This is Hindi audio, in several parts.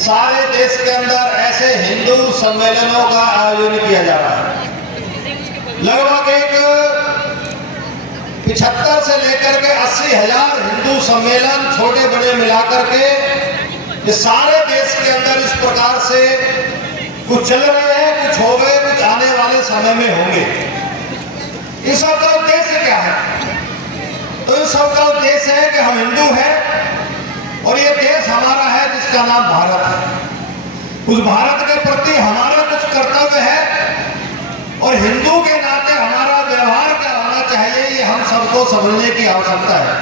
सारे देश के अंदर ऐसे हिंदू सम्मेलनों का आयोजन किया जा रहा है। लगभग एक 75 से लेकर के 80,000 हिंदू सम्मेलन छोटे बड़े मिलाकर के ये सारे देश के अंदर इस प्रकार से कुछ चल रहे हैं, कुछ हो गए, कुछ आने वाले समय में होंगे। इस सब का उद्देश्य क्या है? तो इस सब का उद्देश्य है कि हम हिंदू हैं और ये देश हमारा है जिसका नाम भारत है। उस भारत के प्रति हमारा कुछ कर्तव्य है और हिंदू के नाते हमारा व्यवहार क्या होना चाहिए ये हम सबको समझने की आवश्यकता है।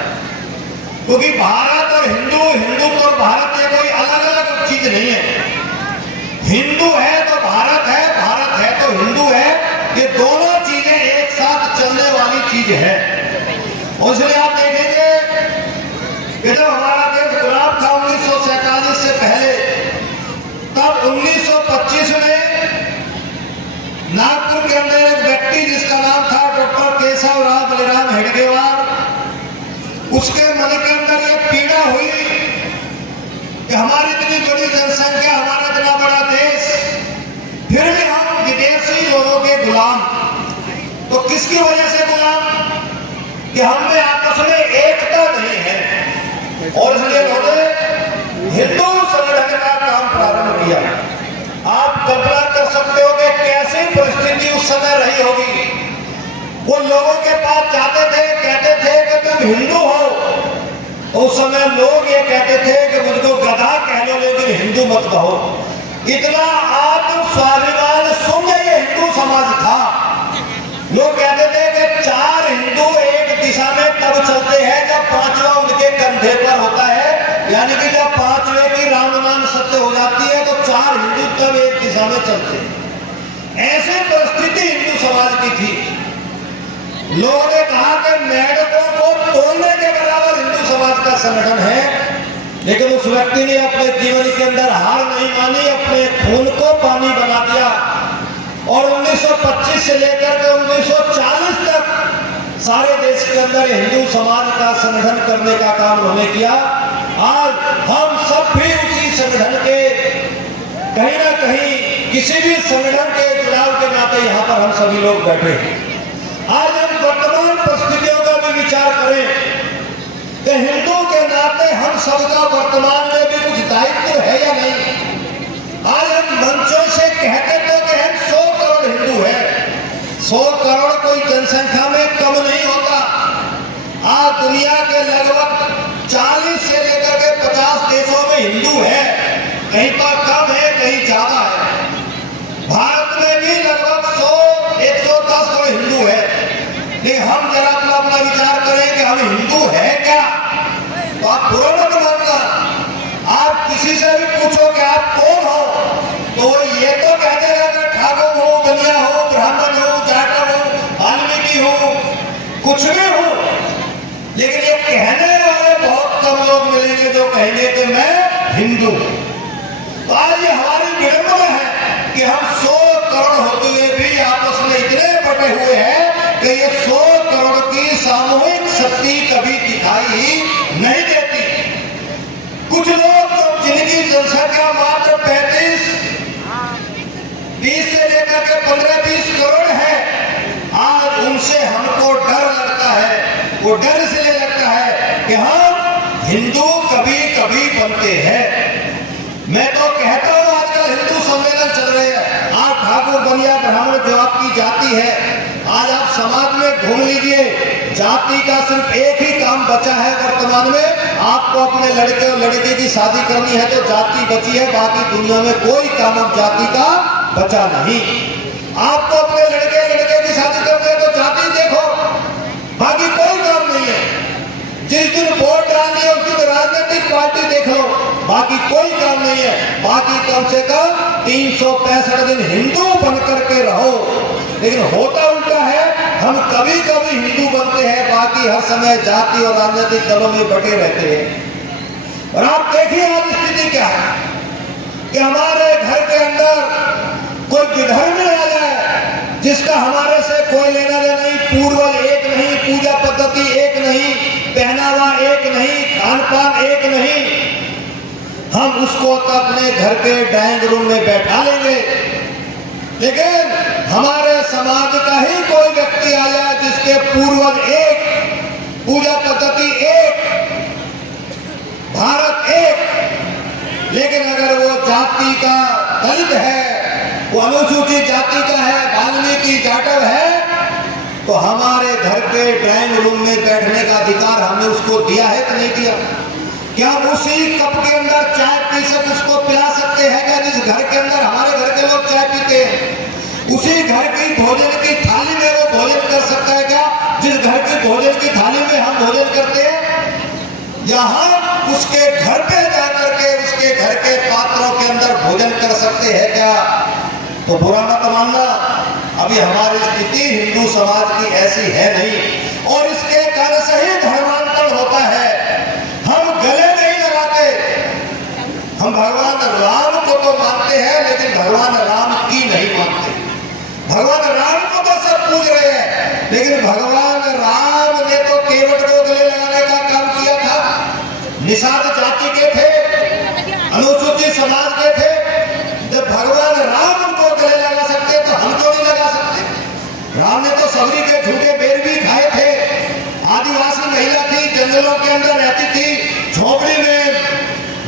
क्योंकि भारत और हिंदू, हिंदुत्व और भारत ये कोई अलग अलग चीज नहीं है। हिंदू है तो भारत है, भारत है तो हिंदू है। ये दोनों चीजें एक साथ चलने वाली चीज है। और इसलिए आप देखेंगे कि जब हमारा देश गुलाम था 1947 से पहले, तब 1925 में नागपुर के अंदर एक व्यक्ति जिसका नाम था डॉक्टर केशव राव बलिराम हेडगेवार, उसके मन के अंदर ये पीड़ा हुई कि हमारी इतनी बड़ी जनसंख्या, हमारा इतना बड़ा देश, फिर भी हम विदेशी लोगों के गुलाम। तो किसकी वजह से गुलाम? कि हम में आपस में एकता नहीं है। और इसलिए उन्होंने हिंदू संगठन का काम प्रारंभ किया। आप कल्पना कर सकते हो कि कैसी परिस्थिति उस समय रही होगी। वो लोगों के पास जाते थे, कहते थे कि तुम हिंदू हो। उस समय लोग ये कहते थे कि मुझको गधा कह लो लेकिन हिंदू मत कहो। इतना आत्म स्वाभिमान शून्य ये हिंदू समाज था। लोग कहते थे कि 4 हिंदू एक दिशा में तब चलते हैं जब 5वां उनके कंधे पर होता है। यानी कि जब 5वें की राम नाम सत्य हो जाती है तो 4 हिंदू तब एक दिशा में चलते हैं। ऐसी परिस्थिति हिंदू समाज की थी। लोगों ने कहा कि मेढकों को तोड़ने के बराबर हिंदू समाज का संगठन है। लेकिन उस व्यक्ति ने अपने जीवन के अंदर हार नहीं मानी, अपने खून को पानी बना दिया और 1925 से लेकर के 1940 तक सारे देश के अंदर हिंदू समाज का संगठन करने का काम उन्होंने किया। आज हम सब भी उसी संगठन के कहीं ना कहीं किसी भी संगठन के चुनाव के नाते यहाँ पर हम सभी लोग बैठे हैं। आज हम वर्तमान परिस्थितियों का भी विचार करें कि हिंदू के नाते हम सबका वर्तमान में भी कुछ दायित्व है या नहीं। आज हम मंचों से कहते थे कि हम 100 करोड़ हिंदू है। 100 करोड़ कोई जनसंख्या में कम नहीं होता। आज दुनिया के लगभग 40 से लेकर के 50 देशों में हिंदू है। कहीं पर कम है, कहीं ज्यादा है। भारत में भी लगभग 100-110 करोड़ हिंदू है। लेकिन हम जरा अपना विचार करें कि हम हिंदू है क्या? तो आप बुरा मत मानना। आप किसी से भी पूछो कि आप कौन हो, तो वो ये तो कहते हैं कि ठाकुर हो, दलिया हो, ब्राह्मण हो, जाटव हो, वाल्मीकि हो, कुछ भी हो। लेकिन ये कहने वाले बहुत कम लोग मिलेंगे जो कहेंगे कि मैं हिंदू। तो आज ये हमारी विडंबना है कि हम 100 करोड़ होते हुए भी आपस में इतने बटे हुए हैं कि ये 100 करोड़ की सामूहिक शक्ति कभी दिखाई नहीं देती। कुछ लोग जिनकी जनसंख्या मात्र 35, 20 से लेकर के 15-20 करोड़ है, आज उनसे हमको डर लगता है। वो डर इसलिए लगता है कि हम हिंदू कभी कभी बनते हैं। मैं तो कहता हूं आजकल हिंदू सम्मेलन चल रहे हैं। आज ठाकुर, बनिया, ब्राह्मण जो आपकी जाति है, आज आप समाज में घूम लीजिए। जाति का सिर्फ एक ही काम बचा है वर्तमान में। आपको अपने लड़के और लड़की की शादी करनी है तो जाति बची है, बाकी दुनिया में कोई काम अब जाति का बचा नहीं। आपको अपने लड़के की शादी करनी है तो जाति देखो, बाकी कोई काम नहीं है। जिस दिन वोट डालनी है उस दिन राजनीतिक पार्टी देख लो, बाकी कोई काम नहीं है। बाकी कम से कम 365 दिन हिंदू बनकर के रहो। लेकिन होता उल्टा है, हम कभी कभी हिंदू बनते हैं, बाकी हर समय जाति और राजनीतिक दलों में बटे रहते हैं। और आप देखिए आज स्थिति क्या है कि हमारे घर के अंदर कोई विधर्मी आ जाए जिसका हमारे से कोई लेना देना नहीं, पूर्वज एक नहीं, पूजा पद्धति एक नहीं, पहनावा एक नहीं, खान पान एक नहीं। हम उसको तो अपने घर के ड्राइंग रूम में बैठा लेंगे, लेकिन हमारे समाज का ही कोई व्यक्ति आ जाए जिसके पूर्वज एक, पूजा पद्धति एक, भारत एक, लेकिन अगर वो जाति का दलित है, वो अनुसूचित जाति का है, वाल्मीकि जाटव है, तो हमारे घर के ड्राइंग रूम में बैठने का अधिकार हमने उसको दिया है कि नहीं दिया? क्या हम उसी कप के अंदर चाय पी सकते, उसको पिला सकते हैं क्या जिस घर के अंदर हमारे घर के लोग चाय पीते हैं? उसी घर की भोजन की थाली में वो भोजन कर सकता है क्या जिस घर की भोजन की थाली में हम भोजन करते हैं? या हम उसके घर पे जाकर के उसके घर के पात्रों के अंदर भोजन कर सकते हैं क्या? तो बुरा मत मानना, अभी हमारी स्थिति हिंदू समाज की ऐसी है नहीं, और इसके कारण से ही धर्मांतरण होता है। हम गले नहीं लगाते, हम भगवान राम को तो मानते हैं लेकिन भगवान राम की नहीं मानते। भगवान राम को तो सब पूज रहे हैं, लेकिन भगवान राम ने तो केवट को गले लगाने का काम किया था। निषाद जाति के थे, अनुसूचित समाज के थे, जब भगवान राम उनको गले लगा सकते तो हम क्यों नहीं लगा सकते? राम ने तो सबरी के झूठे बेर भी खाए थे। आदिवासी महिला थी, जंगलों के अंदर रहती थी, झोपड़ी में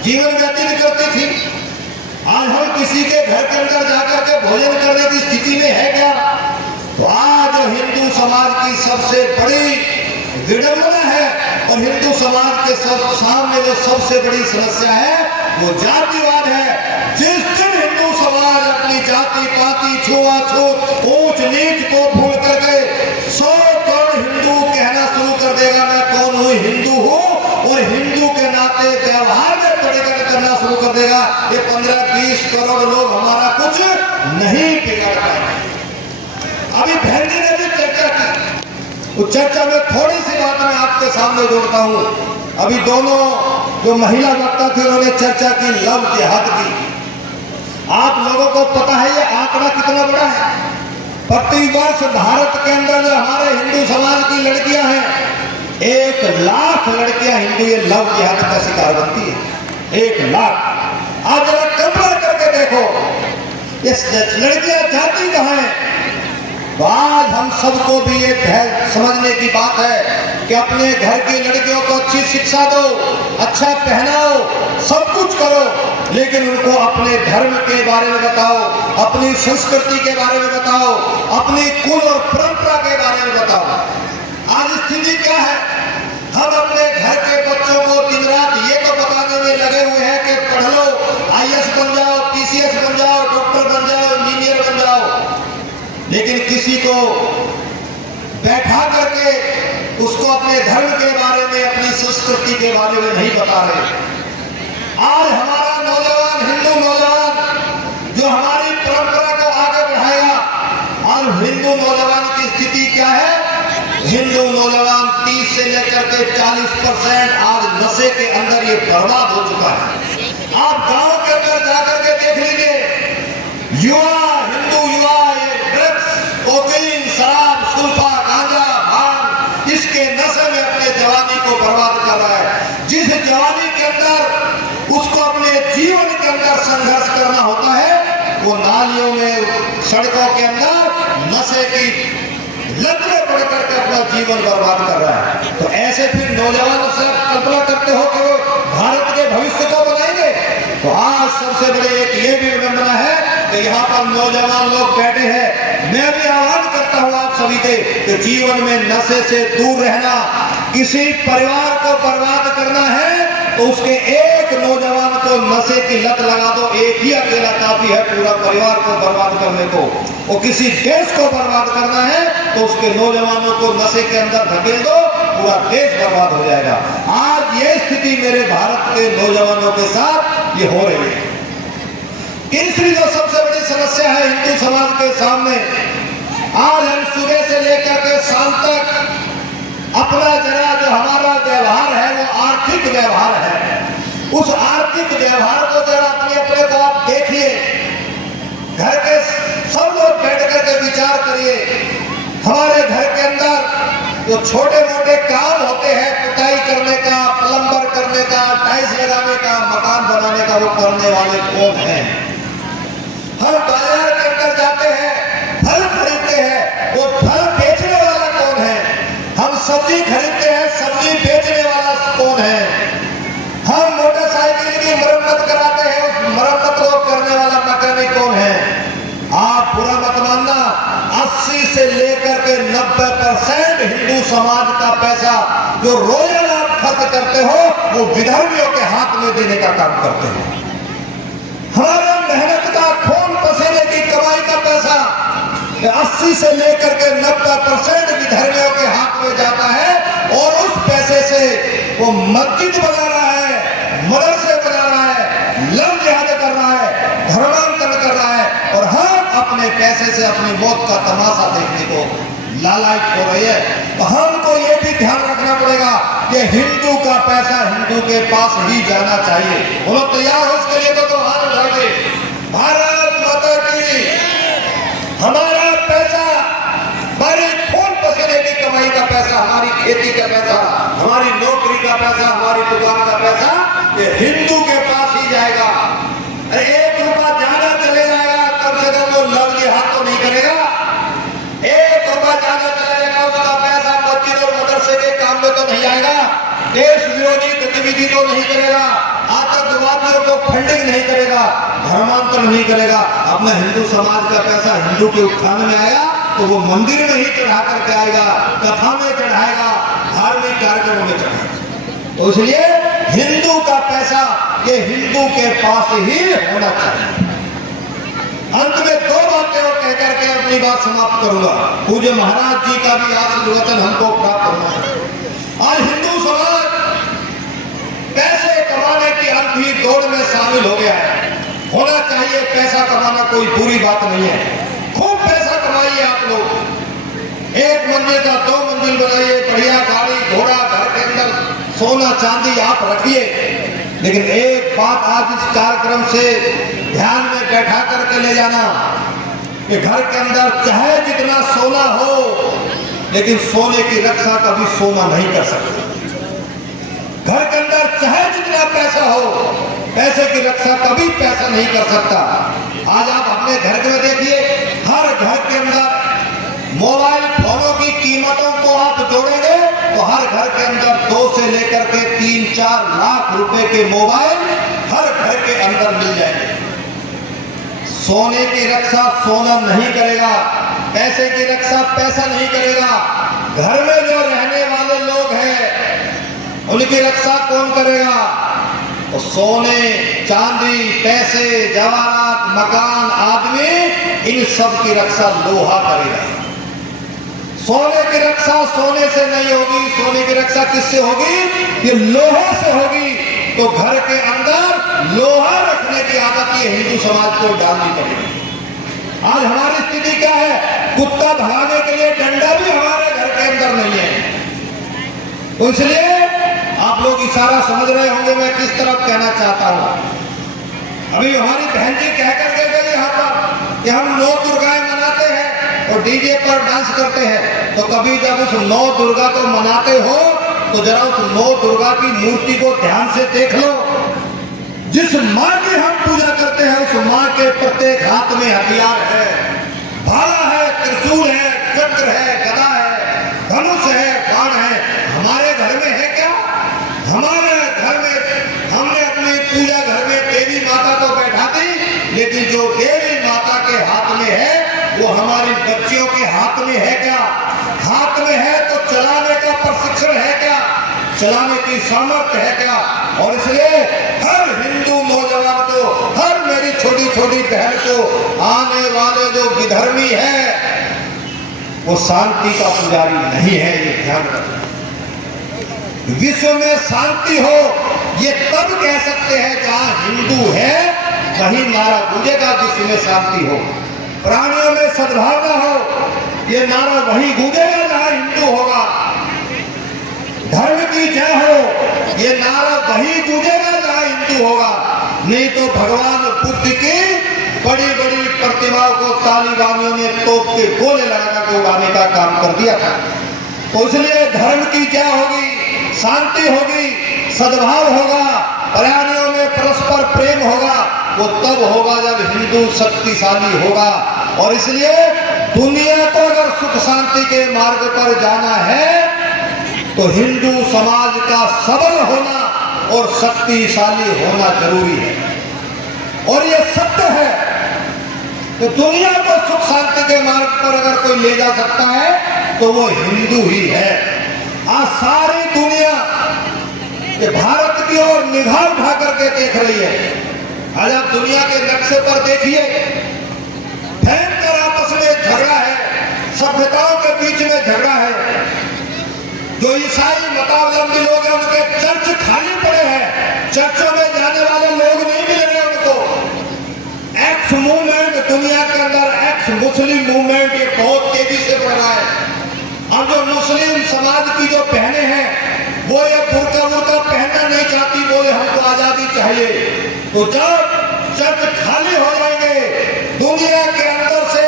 जीवन व्यतीत करती थी। आज हम किसी के घर के अंदर जाकर के भोजन करने की स्थिति में है क्या? तो आज हिंदू समाज की सबसे बड़ी विडंबना है और हिंदू समाज के सामने जो सबसे बड़ी समस्या है वो जातिवाद है। जिस दिन हिंदू समाज अपनी जाति पाति छुआछूत ऊंच नीच को भूल करके 100 करोड़ हिंदू कहना शुरू कर देगा मैं कौन हूँ, हिंदू हूँ, और हिंदू के नाते व्यवहार में परिवर्तन करना शुरू कर देगा, ये 15-20 करोड़ लोग हमारा कुछ नहीं बिगाड़ पाएंगे। अभी बहन जी ने भी चर्चा की, उस चर्चा में थोड़ी सी बात मैं आपके सामने जोड़ता हूँ। अभी दोनों जो महिला वक्ता थी उन्होंने चर्चा की लव जिहाद की। आप लोगों को पता है ये आंकड़ा कितना बड़ा है? प्रति वर्ष भारत के अंदर जो हमारे हिंदू समाज की लड़कियां हैं, 1 लाख लड़कियां हिंदू ये लव जिहाद का शिकार बनती है। 1 लाख। आज जरा कंपेयर करके देखो ये लड़कियां जाती कहां है? तो आज हम सबको भी ये समझने की बात है कि अपने घर की लड़कियों को अच्छी शिक्षा दो, अच्छा पहनाओ, सब कुछ करो, लेकिन उनको अपने धर्म के बारे में बताओ, अपनी संस्कृति के बारे में बताओ, अपनी कुल और परंपरा के बारे में बताओ। आज स्थिति क्या है? हम अपने घर के बच्चों को दिन रात ये तो बताने में लगे हुए हैं कि पढ़ लो, IAS बन जाओ, PCS बन जाओ, डॉक्टर बन जाओ, इंजीनियर बन जाओ, लेकिन किसी को बैठा करके उसको अपने धर्म के बारे में, अपनी संस्कृति के बारे में नहीं बता रहे। आज हमारा नौजवान, हिंदू नौजवान जो हमारी परंपरा को आगे बढ़ाएगा, और हिंदू नौजवान की स्थिति क्या है? हिंदू नौजवान 30 से लेकर के 40% आज नशे के अंदर ये बर्बाद हो चुका है। आप गांव के अंदर जाकर के देख लीजिए, युवा, हिंदू युवा ये ड्रग्स, कोकीन, शराब, सुल्फा, गांजा, भांग, इसके नशे में अपने जवानी को बर्बाद कर रहा है। जिस जवानी के अंदर उसको अपने जीवन के अंदर संघर्ष करना होता है, वो नालियों में, सड़कों के अंदर नशे की लत में पड़ करके अपना जीवन बर्बाद कर रहा है। तो ऐसे फिर नौजवानों से कल्पना करते हो कि वो भारत के भविष्य को बनाएंगे? तो आज सबसे बड़ी एक ये भी विडंबना है कि यहाँ पर नौजवान लोग बैठे हैं। मैं भी आह्वान करता हूँ आप सभी से कि जीवन में नशे से दूर रहना, किसी परिवार को बर्बाद करना है तो उसके एक नौजवान को नशे की लत लगा दो, एक ही अकेला काफी है पूरा परिवार को बर्बाद करने को। और किसी देश को बर्बाद करना है तो उसके नौजवानों को नशे के अंदर धकेल दो, पूरा देश बर्बाद हो जाएगा। आज ये स्थिति मेरे भारत के नौजवानों के साथ ये हो रही है। तीसरी जो सबसे बड़ी समस्या है हिंदू समाज के सामने, आज हम सुबह से लेकर के शाम तक अपना जरा जो हमारा व्यवहार है वो आर्थिक व्यवहार है, उस आर्थिक व्यवहार को जरा अपने को आप देखिए। घर के सब लोग बैठ करके विचार करिए। हमारे घर के अंदर जो छोटे मोटे काम होते हैं, पुताई करने का, प्लम्बर करने करने का, टाइल्स लगाने का, मकान बनाने का वो करने वाले कौन हैं? हम बाजार के अंदर जाते हैं, फल खरीदते हैं, वो फल बेचने वाला कौन है? हम सब्जी खरीदते हैं, सब्जी बेचने वाला कौन है? हम मोटरसाइकिल की मरम्मत कराते हैं, उस मरम्मत को करने वाला मैकेनिक कौन है? आप बुरा मत मानना, 80 से लेकर के 90% हिंदू समाज का पैसा जो रोजाना आप खर्च करते हो वो विधर्मियों के हाथ में देने का काम करते हो। हमारे मेहनत का, खून पसीने की कमाई का पैसा 80 से लेकर के 90% विधर्मियों के हाथ में जाता है और उस पैसे से वो मस्जिद बना रहा है, मदरसे बना रहा है, लव जिहाद कर रहा है, धर्मांतरण कर रहा है और हम अपने पैसे से अपनी मौत का तमाशा देखने को लालायित हो रही है। तो हमको ये भी ध्यान रखना पड़ेगा कि हिंदू का पैसा हिंदू के पास ही जाना चाहिए। वो लोग तैयार हो इसके लिए तो हाथ उठा दे। भारत माता की। हमारा पैसा, हमारी खून पसीने की कमाई का पैसा, हमारी खेती का पैसा, हमारी नौकरी का पैसा, हमारी दुकान का पैसा ये हिंदू के पास ही जाएगा। 1 रुपया ज्यादा चले जाएगा, कम से कम वो लव जिहाद तो नहीं करेगा। 1 रुपया ज्यादा चला जाएगा, उसका पैसा मस्जिद और मदरसे के काम में तो नहीं आएगा, देश विरोधी गतिविधि तो नहीं करेगा, आतंकवादियों को फंडिंग नहीं करेगा, धर्मांतरण नहीं करेगा। अपना हिंदू समाज का पैसा हिंदू के उत्थान में आएगा तो वो मंदिर में ही चढ़ा करके आएगा, कथा में चढ़ाएगा, धार्मिक कार्यक्रमों में चढ़ाएगा। तो इसलिए हिंदू का पैसा ये हिंदू के पास ही होना चाहिए। अंत में 2 बातें और कहकर के अपनी बात समाप्त करूंगा। पूज्य महाराज जी का भी आशीर्वचन हमको प्राप्त होना है। आज हिंदू समाज पैसे कमाने की अंधी दौड़ में शामिल हो गया है। होना चाहिए, पैसा कमाना कोई बुरी बात नहीं है। खूब पैसा कमाइए आप लोग, 1 मंजिल का 2 मंजिल बनाइए, बढ़िया गाड़ी घोड़ा, घर के अंदर सोना चांदी आप रखिए। लेकिन एक बात आज इस कार्यक्रम से ध्यान में बैठा करके ले जाना कि घर के अंदर चाहे जितना सोना हो लेकिन सोने की रक्षा कभी सोना नहीं कर सकता। घर के अंदर चाहे जितना पैसा हो, पैसे की रक्षा कभी पैसा नहीं कर सकता। आज आप अपने घर में देखिए, हर घर के अंदर मोबाइल फोनों की कीमतों को आप जोड़ेंगे तो हर घर के अंदर 2 से लेकर के 3-4 लाख रुपए के मोबाइल हर घर के अंदर मिल जाएंगे। सोने की रक्षा सोना नहीं करेगा, पैसे की रक्षा पैसा नहीं करेगा। घर में जो रहने वाले लोग हैं उनकी रक्षा कौन करेगा? तो सोने चांदी, पैसे, जवाहरात, मकान, आदमी, इन सब की रक्षा लोहा करेगा। सोने की रक्षा सोने से नहीं होगी, सोने की रक्षा किससे होगी? ये लोहे से होगी। तो घर के अंदर लोहा रखने की आदत ये हिंदू समाज को डालनी पड़ेगी। आज हमारी स्थिति क्या है? कुत्ता भगाने के लिए डंडा भी हमारे घर के अंदर नहीं है। तो इसलिए आप लोग इशारा समझ रहे होंगे मैं किस तरफ कहना चाहता हूं। अभी हमारी बहन जी कह करके गई यहाँ पर कि हम 9 दुर्गाएं मनाते हैं और डीजे पर डांस करते हैं। तो कभी जब उस 9 दुर्गा को मनाते हो तो जरा उस 9 दुर्गा की मूर्ति को ध्यान से देख लो। जिस माँ की हम पूजा करते हैं उस माँ के प्रत्येक हाथ में हथियार है, भाला है, त्रिशूल है, चक्र है, गदा है, धनुष है, बाण है। हमारे घर में है क्या? हमारे घर में हमने अपनी पूजा घर में देवी माता को बैठा दी, लेकिन जो देवी माता के हाथ में है वो हमारी बच्चियों के हाथ में है क्या? हाथ में है तो चलाने का प्रशिक्षण है क्या? चलाने की सामर्थ्य है क्या? और इसलिए हर हिंदू नौजवान को, हर मेरी छोटी छोटी बहन को, आने वाले जो विधर्मी है वो शांति का पुजारी नहीं है, ये ध्यान रखना। विश्व में शांति हो ये तब कह सकते हैं जहां हिंदू है वहीं नारा गूंजेगा, विश्व में शांति हो। प्राणियों में सद्भावना हो ये नारा वहीं गूंजेगा जहां हिंदू होगा। धर्म की जय हो ये नारा वहीं गूंजेगा जहां हिंदू होगा। नहीं तो भगवान बुद्ध की बड़ी बड़ी प्रतिमाओं को तालिबानियों ने तोप के गोले लगा के उड़ाने का काम कर दिया था। तो इसलिए धर्म की जय होगी, शांति होगी सद्भाव होगा, प्राणियों में परस्पर प्रेम होगा, वो तब होगा जब हिंदू शक्तिशाली होगा। और इसलिए दुनिया को अगर सुख शांति के मार्ग पर जाना है तो हिंदू समाज का सबल होना और शक्तिशाली होना जरूरी है। और ये सत्य है कि दुनिया को सुख शांति के मार्ग पर अगर कोई ले जा सकता है तो वो हिंदू ही है। आज सारी दुनिया ये भारत की ओर निगाह उठा करके देख रही है। आज आप दुनिया के नक्शे पर देखिए, भयंकर आपस में झगड़ा है, सभ्यताओं के बीच में झगड़ा है। जो ईसाई मतावलंबी लोग हैं उनके चर्च खाली पड़े हैं, चर्चों में जाने वाले लोग नहीं मिल रहे उनको। एक्स मूवमेंट दुनिया के अंदर, एक्स मुस्लिम मूवमेंट ये बहुत तेजी से बढ़ रहा है। अब जो मुस्लिम समाज की जो बहनें हैं वो ये बुर्का पहनना नहीं चाहती, बोले हमको आजादी चाहिए। तो जब चर्च खाली हो जाएंगे दुनिया के अंदर से,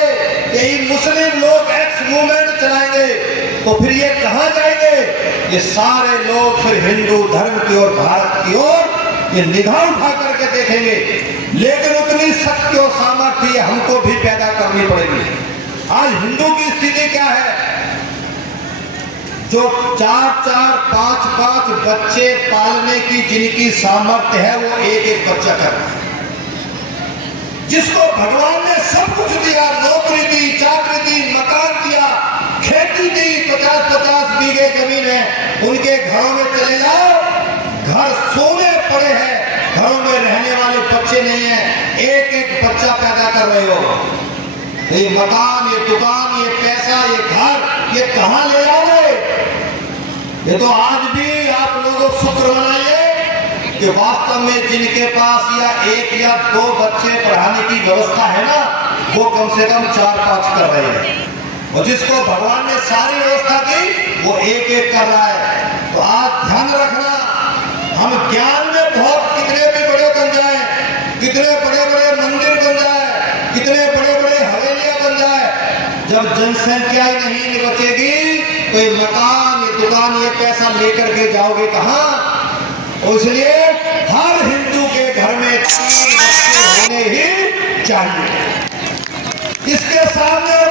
यही मुस्लिम लोग एक्स मूवमेंट चलाएंगे, तो फिर ये कहां जाएंगे? ये सारे लोग फिर हिंदू धर्म की ओर, भारत की ओर ये निगाह उठा करके देखेंगे। लेकिन उतनी शक्ति और सामर्थ्य हमको भी पैदा करनी पड़ेगी। आज हिंदू की स्थिति क्या है? जो 4-4, 5-5 बच्चे पालने की जिनकी सामर्थ्य है वो एक बच्चा करता है। जिसको भगवान ने सब कुछ दिया, नौकरी दी, चाकरी दी, मकान दिया, खेती दी, 50-50 बीघे जमीन है, उनके घरों में चले जाओ, घर सोने पड़े हैं, घरों में रहने वाले बच्चे नहीं है। एक बच्चा पैदा कर रहे हो। ये मकान, ये दुकान, ये पैसा, ये घर, ये कहां ले जाओगे? ये तो आज भी आप लोगों शुक्र मनाइए कि वास्तव में जिनके पास या 1 या 2 बच्चे पढ़ाने की व्यवस्था है ना, वो कम से कम 4-5 कर रहे हैं। और जिसको भगवान ने सारी व्यवस्था दी वो एक कर रहा है। तो आज ध्यान रखना, हम ज्ञान में बहुत कितने भी बड़े बन जाए, कितने बड़े बड़े मंदिर बन जाए, कितने बड़े बड़े हवेलियां बन जाए, जब जनसंख्या ही नहीं बचेगी तो ये मकान, ये दुकान, ये पैसा लेकर के जाओगे कहां? इसलिए हर हिंदू के घर में 3 बच्चे होने ही चाहिए। इसके सामने